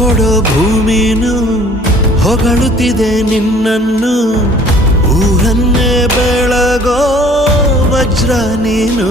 ಕೊಡೋ ಭೂಮಿನು ಹೊಗಳುತ್ತಿದೆ ನಿನ್ನನ್ನು. ಊರನ್ನೇ ಬೆಳಗೋ ವಜ್ರ ನೀನು.